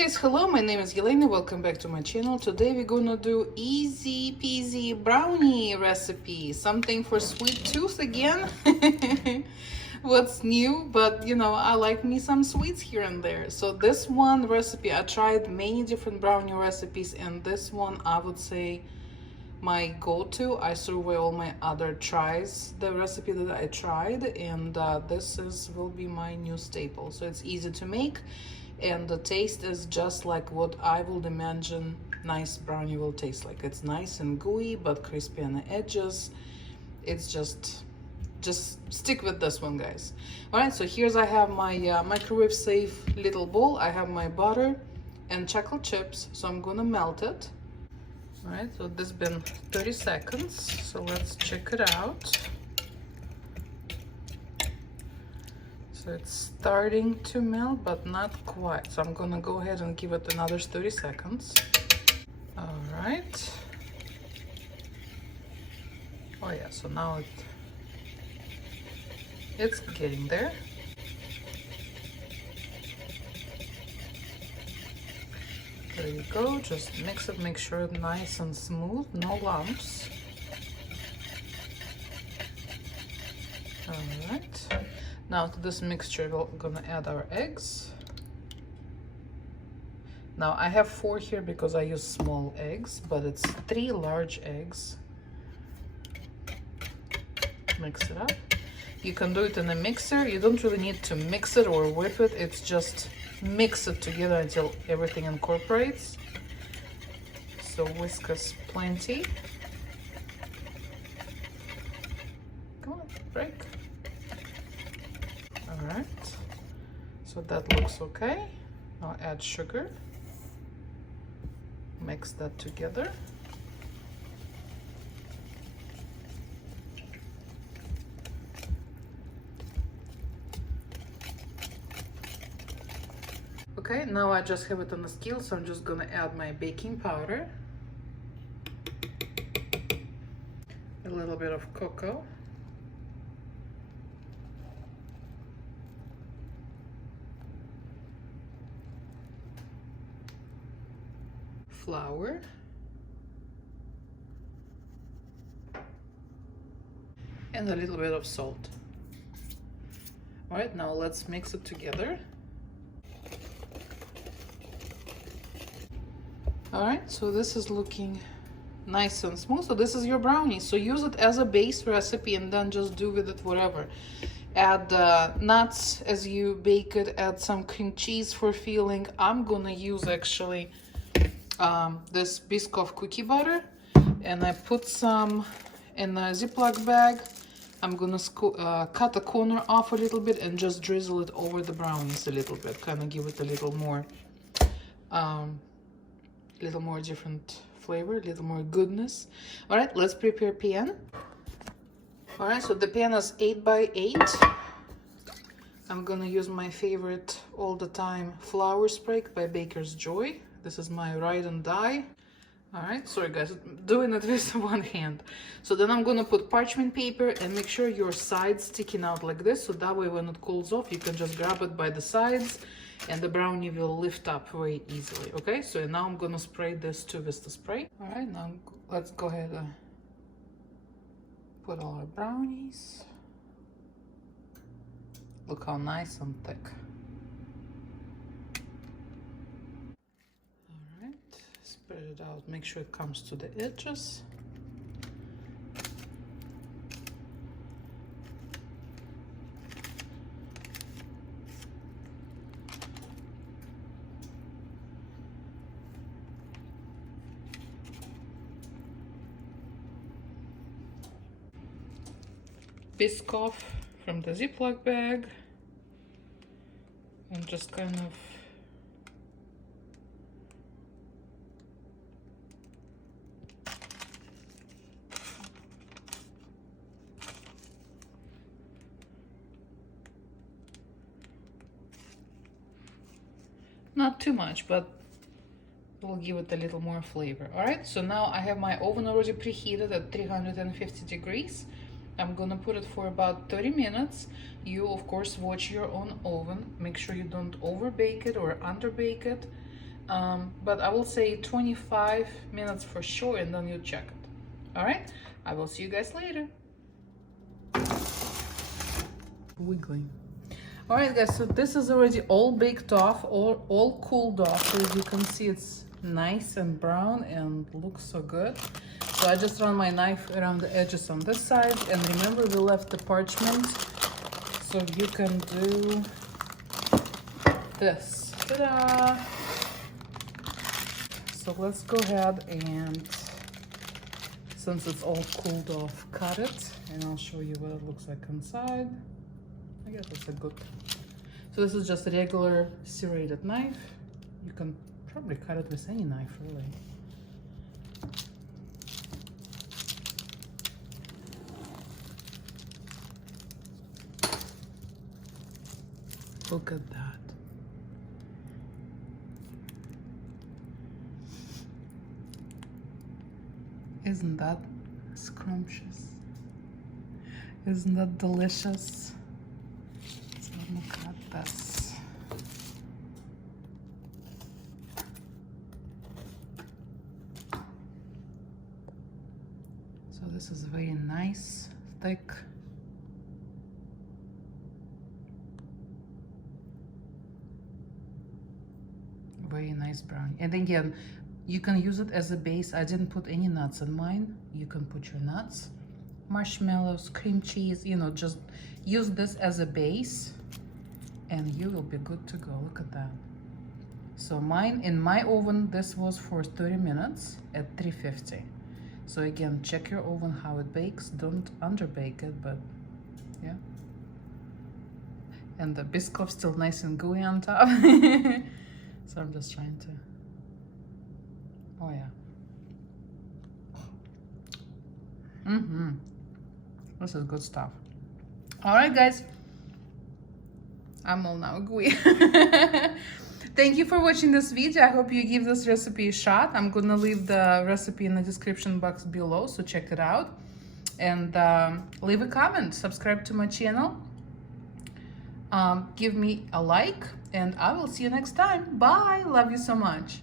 guys, hello, my name is Yelena, welcome back to my channel. Today we're gonna do easy peasy brownie recipe, something for sweet tooth again. What's new? But you know, I like me some sweets here and there. So this one recipe, I tried many different brownie recipes, and this one I would say my go-to. I survey all my other tries, the recipe that I tried, and will be my new staple. So it's easy to make, and the taste is just like what I would imagine nice brownie will taste like. It's nice and gooey but crispy on the edges. It's just stick with this one, guys. All right, so here's I have my microwave safe little bowl. I have my butter and chocolate chips, so I'm gonna melt it. All right, so this has been 30 seconds, so let's check it out. So it's starting to melt, but not quite. So I'm gonna go ahead and give it another 30 seconds. All right. Oh yeah, so now it's getting there. There you go, just mix it, make sure it's nice and smooth, no lumps. All right. Now to this mixture, we're gonna add our eggs. Now I have 4 here because I use small eggs, but it's 3 large eggs. Mix it up. You can do it in a mixer. You don't really need to mix it or whip it. It's just mix it together until everything incorporates. So whisk us plenty. Come on, break. All right, so that looks okay. Now add sugar, mix that together. Okay, now I just have it on the scale, so I'm just gonna add my baking powder, a little bit of cocoa, flour, and a little bit of salt. All right, now let's mix it together. All right, so this is looking nice and smooth. So this is your brownie. So use it as a base recipe and then just do with it whatever. Add nuts as you bake it, add some cream cheese for filling. I'm gonna use actually this Biscoff cookie butter, and I put some in a Ziploc bag. I'm gonna cut a corner off a little bit and just drizzle it over the brownies a little bit, kind of give it a little more different flavor, a little more goodness. All right, let's prepare pan. All right, so the pan is 8 by 8. I'm gonna use my favorite all the time flour spray by Baker's Joy. This is my ride and die. All right, sorry guys, I'm doing it with one hand. So then I'm gonna put parchment paper and make sure your sides sticking out like this, so that way when it cools off, you can just grab it by the sides and the brownie will lift up very easily. Okay, so now I'm gonna spray this too with the spray. All right, now let's go ahead and put all our brownies. Look how nice and thick. All right, spread it out, make sure it comes to the edges. Biscoff from the Ziploc bag, and just kind of not too much, but we'll give it a little more flavor. All right, so now I have my oven already preheated at 350 degrees. I'm gonna put it for about 30 minutes. You of course watch your own oven, make sure you don't over bake it or under bake it. But I will say 25 minutes for sure, and then you check it. All right, I will see you guys later. Wiggling. All right, guys, so this is already all baked off, all cooled off. So as you can see, it's nice and brown and looks so good. So I just run my knife around the edges on this side, and remember we left the parchment, so you can do this. Ta-da! So let's go ahead and, since it's all cooled off, cut it, and I'll show you what it looks like inside. I guess it's a good. So this is just a regular serrated knife. You can probably cut it with any knife, really. Look at that. Isn't that scrumptious? Isn't that delicious? So look at this. So this is very nice, thick. Very nice brownie. And again, you can use it as a base. I didn't put any nuts in mine. You can put your nuts, marshmallows, cream cheese, you know, just use this as a base and you will be good to go. Look at that. So mine, in my oven, this was for 30 minutes at 350. So again, check your oven how it bakes. Don't underbake it, but yeah. And the Biscoff's still nice and gooey on top. So I'm just trying to, oh yeah. This is good stuff. All right, guys. I'm all now gooey. Thank you for watching this video. I hope you give this recipe a shot. I'm gonna leave the recipe in the description box below, so check it out. And leave a comment, subscribe to my channel. Give me a like, and I will see you next time. Bye. Love you so much.